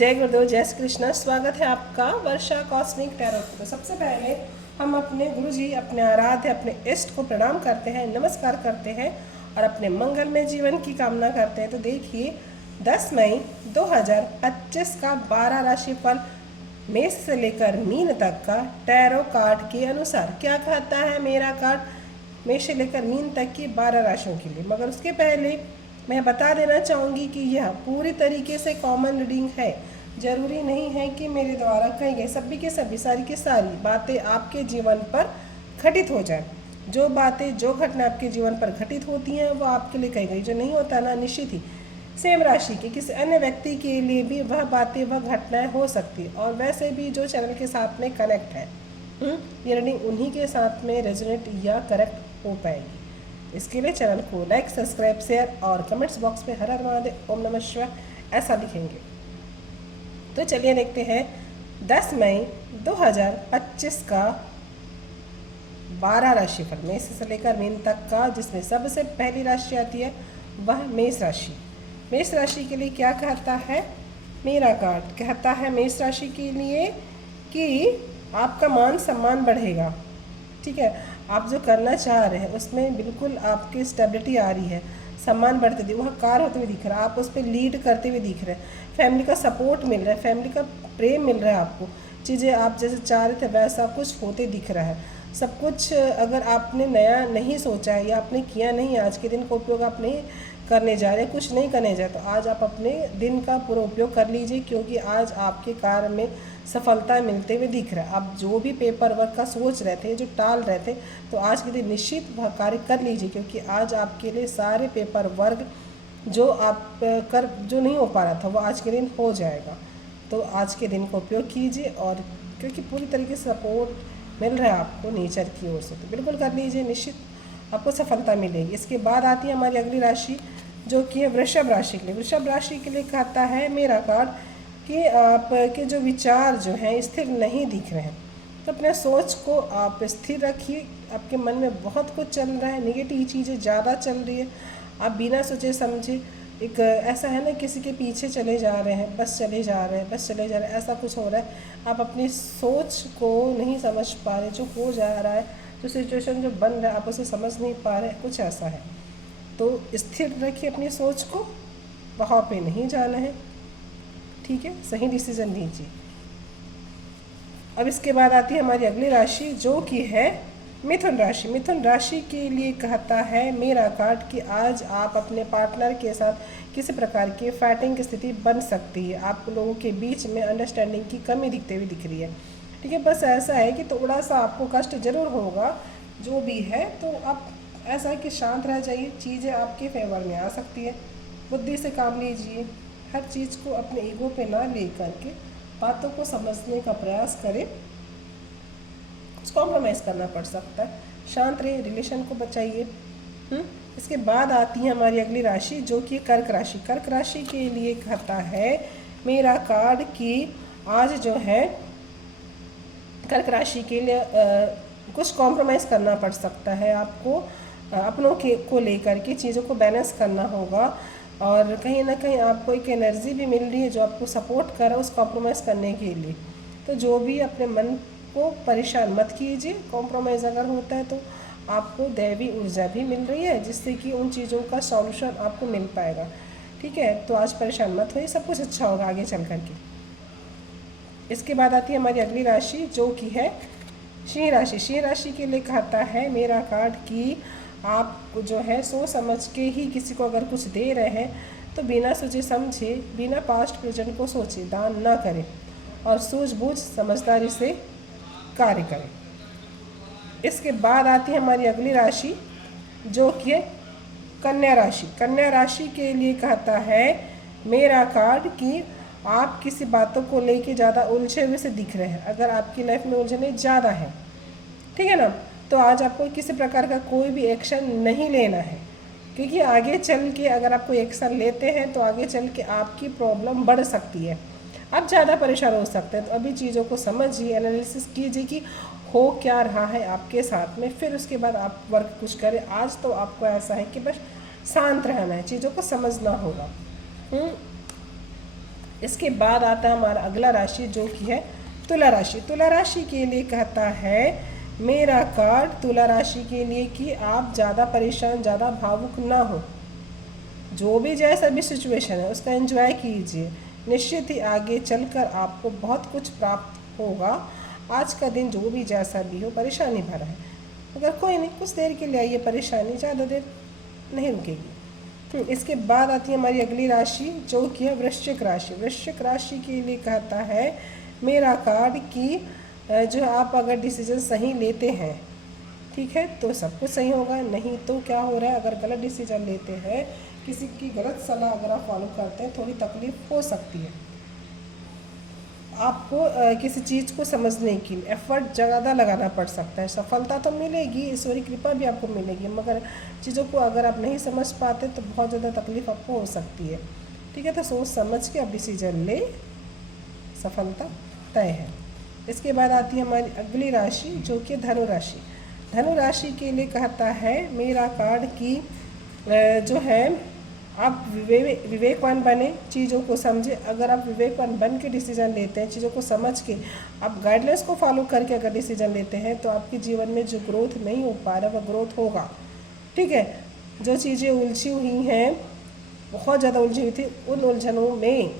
जय गुरुदेव, जय श्री कृष्ण। स्वागत है आपका वर्षा कॉस्मिक टैरो। तो सबसे पहले हम अपने गुरु जी, अपने आराध्य, अपने इष्ट को प्रणाम करते हैं, नमस्कार करते हैं और अपने मंगलमय जीवन की कामना करते हैं। तो देखिए 10 मई 2025 का 12 राशि फल मेष से लेकर मीन तक का टैरो कार्ड के अनुसार क्या कहता है मेरा कार्ड मेष से लेकर मीन तक की 12 राशियों के लिए। मगर उसके पहले मैं बता देना चाहूँगी कि यह पूरी तरीके से कॉमन रीडिंग है। जरूरी नहीं है कि मेरे द्वारा कही गई सभी के सभी सारी की सारी बातें आपके जीवन पर घटित हो जाए। जो बातें, जो घटना आपके जीवन पर घटित होती हैं वो आपके लिए कही गई। जो नहीं होता ना, निश्चित ही सेम राशि के किसी अन्य व्यक्ति के लिए भी वह बातें, वह घटनाएं हो सकती है। और वैसे भी जो चैनल के साथ में कनेक्ट है, ये रीडिंग उन्हीं के साथ में रेजोनेट या करेक्ट हो पाएगी। इसके लिए चैनल को लाइक, सब्सक्राइब, शेयर और कमेंट्स बॉक्स में हर हर महादेव, ओम नमः शिवाय ऐसा लिखेंगे। तो चलिए देखते हैं 10 मई 2025 का 12 राशिफल मेष से लेकर मीन तक का, जिसमें सबसे पहली राशि आती है वह मेष राशि। मेष राशि के लिए क्या कहता है मेरा कार्ड? कहता है मेष राशि के लिए कि आपका मान सम्मान बढ़ेगा। ठीक है, आप जो करना चाह रहे हैं उसमें बिल्कुल आपकी स्टेबिलिटी आ रही है, सम्मान बढ़ते दिख, वह कार्य होते हुए दिख रहा है, आप उस पर लीड करते हुए दिख रहे हैं, फैमिली का सपोर्ट मिल रहा है, फैमिली का प्रेम मिल रहा है, आपको चीज़ें आप जैसे चाह रहे थे वैसा कुछ होते दिख रहा है। सब कुछ अगर आपने नया नहीं सोचा है या आपने किया नहीं, आज के दिन का उपयोग आप नहीं करने जा रहे, कुछ नहीं करने जा रहे, तो आज आप अपने दिन का पूरा उपयोग कर लीजिए, क्योंकि आज आपके कार्य में सफलता मिलते हुए दिख रहा है। आप जो भी पेपर वर्क का सोच रहे थे, जो टाल रहे थे, तो आज के दिन निश्चित वह कार्य कर लीजिए, क्योंकि आज आपके लिए सारे पेपर वर्क जो जो नहीं हो पा रहा था वो आज के दिन हो जाएगा। तो आज के दिन का उपयोग कीजिए, और क्योंकि पूरी तरीके से सपोर्ट मिल रहा है आपको नेचर की ओर से, तो बिल्कुल कर लीजिए, निश्चित आपको सफलता मिलेगी। इसके बाद आती है हमारी अगली राशि, जो कि है वृषभ राशि के लिए। वृषभ राशि के लिए कहता है मेरा कार्ड कि आपके जो विचार जो हैं स्थिर नहीं दिख रहे हैं, तो अपने सोच को आप स्थिर रखिए। आपके मन में बहुत कुछ चल रहा है, नेगेटिव चीज़ें ज़्यादा चल रही है, आप बिना सोचे समझे एक ऐसा है ना, किसी के पीछे चले जा रहे हैं, बस चले जा रहे हैं, बस चले जा रहे हैं, ऐसा कुछ हो रहा है। आप अपनी सोच को नहीं समझ पा रहे, जो हो जा रहा है, जो सिचुएशन जो बन रहा है आप उसे समझ नहीं पा रहे, कुछ ऐसा है। तो स्थिर रखिए अपनी सोच को, वहाँ पे नहीं जाना है। ठीक है, सही डिसीजन लीजिए। अब इसके बाद आती है हमारी अगली राशि, जो कि है मिथुन राशि। मिथुन राशि के लिए कहता है मेरा कार्ड कि आज आप अपने पार्टनर के साथ किसी प्रकार की फाइटिंग की स्थिति बन सकती है। आप लोगों के बीच में अंडरस्टैंडिंग की कमी दिखते हुए दिख रही है। ठीक है, बस ऐसा है कि थोड़ा सा आपको कष्ट जरूर होगा, जो भी है। तो आप ऐसा है कि शांत रह जाइए, चीज़ें आपके फेवर में आ सकती है, बुद्धि से काम लीजिए, हर चीज़ को अपने ईगो पे ना ले करके बातों को समझने का प्रयास करें। कॉम्प्रोमाइज़ करना पड़ सकता है, शांत रहिए, रिलेशन को बचाइए। इसके बाद आती है हमारी अगली राशि, जो कि कर्क राशि। कर्क राशि के लिए कहता है मेरा कार्ड कि आज जो है कर्क राशि के लिए कुछ कॉम्प्रोमाइज़ करना पड़ सकता है आपको, अपनों को लेकर के चीज़ों को बैलेंस करना होगा। और कहीं ना कहीं आपको एक एनर्जी भी मिल रही है जो आपको सपोर्ट कर रहा है उस कॉम्प्रोमाइज़ करने के लिए। तो जो भी अपने मन को परेशान मत कीजिए, कॉम्प्रोमाइज़ अगर होता है तो आपको दैवी ऊर्जा भी मिल रही है, जिससे कि उन चीज़ों का सॉल्यूशन आपको मिल पाएगा। ठीक है, तो आज परेशान मत होइए, सब कुछ अच्छा होगा आगे चल करके। इसके बाद आती है हमारी अगली राशि, जो कि है सिंह राशि। सिंह राशि के लिए कहता है मेरा कार्ड कि आप जो है सोच समझ के ही किसी को अगर कुछ दे रहे हैं तो बिना सोचे समझे, बिना पास्ट प्रेजेंट को सोचे दान ना करें, और सूझबूझ समझदारी से कार्य करें। इसके बाद आती है हमारी अगली राशि, जो कि है कन्या राशि। कन्या राशि के लिए कहता है मेरा कार्ड कि आप किसी बातों को लेके ज़्यादा उलझे हुए से दिख रहे हैं। अगर आपकी लाइफ में उलझने ज़्यादा है, ठीक है ना, तो आज आपको किसी प्रकार का कोई भी एक्शन नहीं लेना है, क्योंकि आगे चल के अगर आप कोई एक्शन लेते हैं तो आगे चल के आपकी प्रॉब्लम बढ़ सकती है, आप ज़्यादा परेशान हो सकते हैं। तो अभी चीज़ों को समझिए, एनालिसिस कीजिए कि हो क्या रहा है आपके साथ में, फिर उसके बाद आप वर्क कुछ करें। आज तो आपको ऐसा है कि बस शांत रहना है, चीज़ों को समझना होगा। इसके बाद आता है हमारा अगला राशि जो कि है तुला राशि। तुला राशि के लिए कहता है मेरा कार्ड तुला राशि के लिए कि आप ज़्यादा परेशान, ज़्यादा भावुक ना हो। जो भी जैसा भी सिचुएशन है उसका एंजॉय कीजिए, निश्चित ही आगे चलकर आपको बहुत कुछ प्राप्त होगा। आज का दिन जो भी जैसा भी हो परेशानी भरा है, मगर कोई नहीं, कुछ देर के लिए आइए, परेशानी ज़्यादा देर नहीं रुकेगी। इसके बाद आती है हमारी अगली राशि जो कि है वृश्चिक राशि। वृश्चिक राशि के लिए कहता है मेरा कार्ड कि जो आप अगर डिसीजन सही लेते हैं, ठीक है, तो सब कुछ सही होगा। नहीं तो क्या हो रहा है, अगर गलत डिसीजन लेते हैं, किसी की गलत सलाह अगर आप फॉलो करते हैं, थोड़ी तकलीफ हो सकती है। आपको किसी चीज़ को समझने के लिए एफर्ट ज़्यादा लगाना पड़ सकता है। सफलता तो मिलेगी, ईश्वरी कृपा भी आपको मिलेगी, मगर चीज़ों को अगर आप नहीं समझ पाते तो बहुत ज़्यादा तकलीफ आपको हो सकती है। ठीक है, तो सोच समझ के आप डिसीजन ले, सफलता तय है। इसके बाद आती है हमारी अगली राशि जो कि धनु राशि। धनु राशि के लिए कहता है मेरा कार्ड की जो है आप विवेकवान बने, चीज़ों को समझे। अगर आप विवेकवान बन के डिसीजन लेते हैं, चीज़ों को समझ के, आप गाइडलाइंस को फॉलो करके अगर डिसीजन लेते हैं, तो आपके जीवन में जो ग्रोथ नहीं हो पा रहा वह ग्रोथ होगा। ठीक है, जो चीज़ें उलझी हुई हैं, बहुत ज़्यादा उलझी हुई थी, उन उलझनों में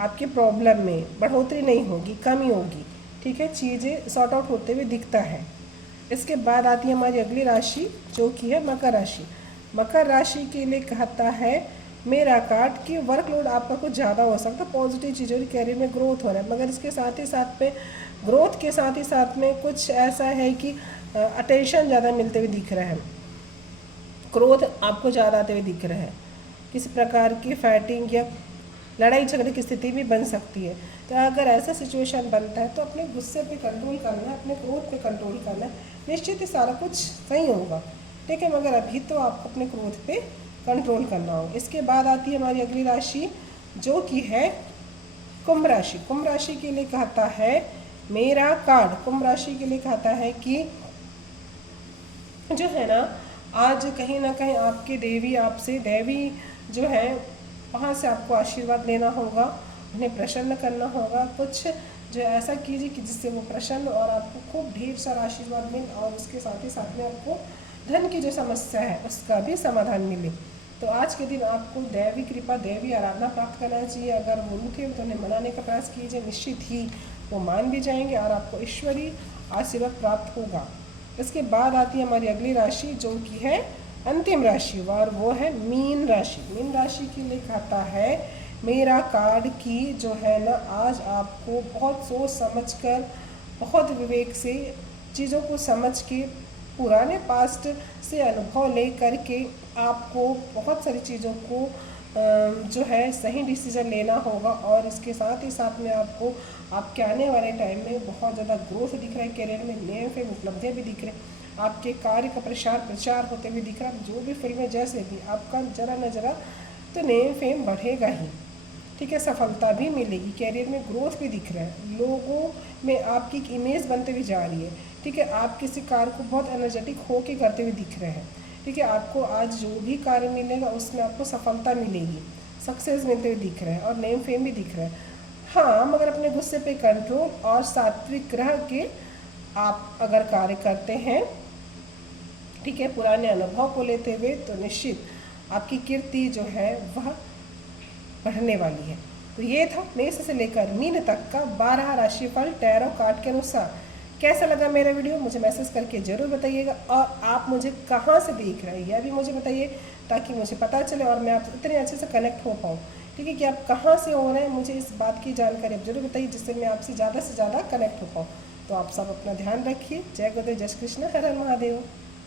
आपकी प्रॉब्लम में बढ़ोतरी नहीं होगी, कमी होगी। ठीक है, चीज़ें सॉर्ट आउट होते हुए दिखता है। इसके बाद आती है हमारी अगली राशि जो कि है मकर राशि। मकर राशि के लिए कहता है मेरा कार्ड कि वर्कलोड आपका कुछ ज़्यादा हो सकता है, पॉजिटिव चीज़ों की कैरियर में ग्रोथ हो रहा है, मगर इसके साथ ही साथ में ग्रोथ के साथ ही साथ में कुछ ऐसा है कि अटेंशन ज़्यादा मिलते हुए दिख रहा है, क्रोध आपको ज़्यादा आते हुए दिख रहा है, किसी प्रकार की फाइटिंग या लड़ाई झगड़े की स्थिति भी बन सकती है। तो अगर ऐसा सिचुएशन बनता है तो अपने गुस्से पे कंट्रोल करना है, अपने क्रोध पे कंट्रोल करना है, निश्चित ही सारा कुछ सही होगा। ठीक है, मगर अभी तो आपको अपने क्रोध पे कंट्रोल करना हो। इसके बाद आती है हमारी अगली राशि जो कि है कुंभ राशि। कुंभ राशि के लिए कहता है मेरा कार्ड कुंभ राशि के लिए कहता है कि जो है ना, आज कहीं ना कहीं आपके देवी आपसे दैवी जो है वहाँ से आपको आशीर्वाद लेना होगा, उन्हें प्रसन्न करना होगा। कुछ जो ऐसा कीजिए कि जिससे वो प्रसन्न और आपको खूब ढेर सारा आशीर्वाद मिले, और उसके साथ ही साथ में आपको धन की जो समस्या है उसका भी समाधान मिले। तो आज के दिन आपको दैवी कृपा, दैवी आराधना प्राप्त करना चाहिए। अगर वो रूठे तो उन्हें मनाने का प्रयास कीजिए, निश्चित ही वो मान भी जाएंगे और आपको ईश्वरीय आशीर्वाद प्राप्त होगा। इसके बाद आती है हमारी अगली राशि जो कि है अंतिम राशि, और वो है मीन राशि। मीन राशि के लिए कहता है मेरा कार्ड की जो है ना, आज आपको बहुत सोच समझकर, बहुत विवेक से चीज़ों को समझ के, पुराने पास्ट से अनुभव ले करके आपको बहुत सारी चीज़ों को जो है सही डिसीजन लेना होगा। और इसके साथ ही साथ में आपको आपके आने वाले टाइम में बहुत ज़्यादा ग्रोथ दिख रहा है, करियर में नेम फेम उपलब्धियाँ भी दिख रहे हैं, आपके कार्य का प्रचार होते हुए दिख रहा है। जो भी फील्ड में जैसे भी आपका जरा न जरा तो नेम फेम बढ़ेगा ही। ठीक है, सफलता भी मिलेगी, कैरियर में ग्रोथ भी दिख रहा है, लोगों में आपकी एक इमेज बनते हुए जा रही है। ठीक है, आप किसी कार्य को बहुत एनर्जेटिक होके करते हुए दिख रहे हैं। ठीक है, आपको आज जो भी कार्य मिलेगा उसमें आपको सफलता मिलेगी, सक्सेस मिलते हुए दिख रहा है और नेम फेम भी दिख रहा है। हाँ, मगर अपने गुस्से पे कंट्रोल और सात्विक रह के आप अगर कार्य करते हैं, ठीक है, पुराने अनुभव को लेते हुए, तो निश्चित आपकी कीर्ति जो है वह बढ़ने वाली है। तो ये था मेष से लेकर मीन तक का 12 राशिफल टैरो कार्ड के अनुसार। कैसा लगा मेरा वीडियो मुझे मैसेज करके ज़रूर बताइएगा, और आप मुझे कहाँ से देख रहे हैं यह भी मुझे बताइए, ताकि मुझे पता चले और मैं आपसे इतने अच्छे से कनेक्ट हो पाऊँ। ठीक है, कि आप कहाँ से हो रहे हैं, मुझे इस बात की जानकारी आप जरूर बताइए, जिससे मैं आपसे ज़्यादा से ज़्यादा कनेक्ट हो पाऊँ। तो आप सब अपना ध्यान रखिए। जय गुरुदेव, जय श्री कृष्ण, हर हर महादेव।